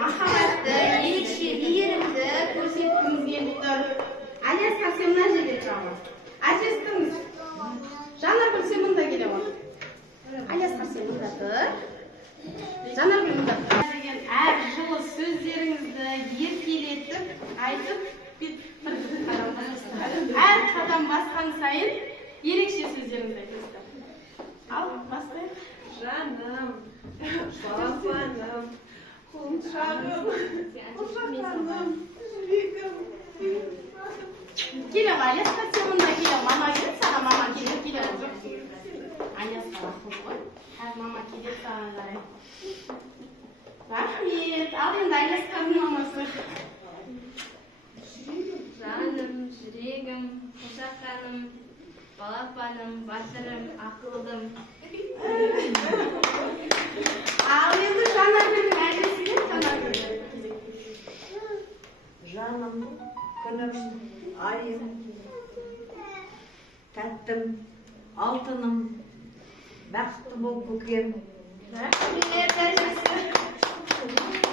махаббатты, ерекше мейірімді көрсеткіңіз келіп тұр. Алиясқа сен мына жерде тұрамын. Әжестіңіз. Жанаргүл сен мұнда келе ғой. Алиясқа сен мұнда тұр. Жанаргүл мұнда тұр. Деген әр жылы сөздеріңізді еркелетіп, айтып, әр қадам басқан сайын ерекше сөздеріңізді айтыңыздар. Ал, бастайық. Жаным, балапаным, құлшағым, құлшақтаным, жүрегім. Келе ғой, Алиясқа сен мұнда келе. Мама келеді, саған мама келеді, келе ғой. Алиясқа ақыл ғой. Әр мама келеді саған қарай. Рахмет. Ал енді Алиясқаның мамасы. Жаным, жүрегім, құшақтаным, балапаным, батырым, ақылдым. Ал енді Жанаргүлдің әжесі келеді, Жанаргүл. Жаным, күнім, айым, тәттім, алтыным, бақытты бол көкем. Рахмет, әжесі.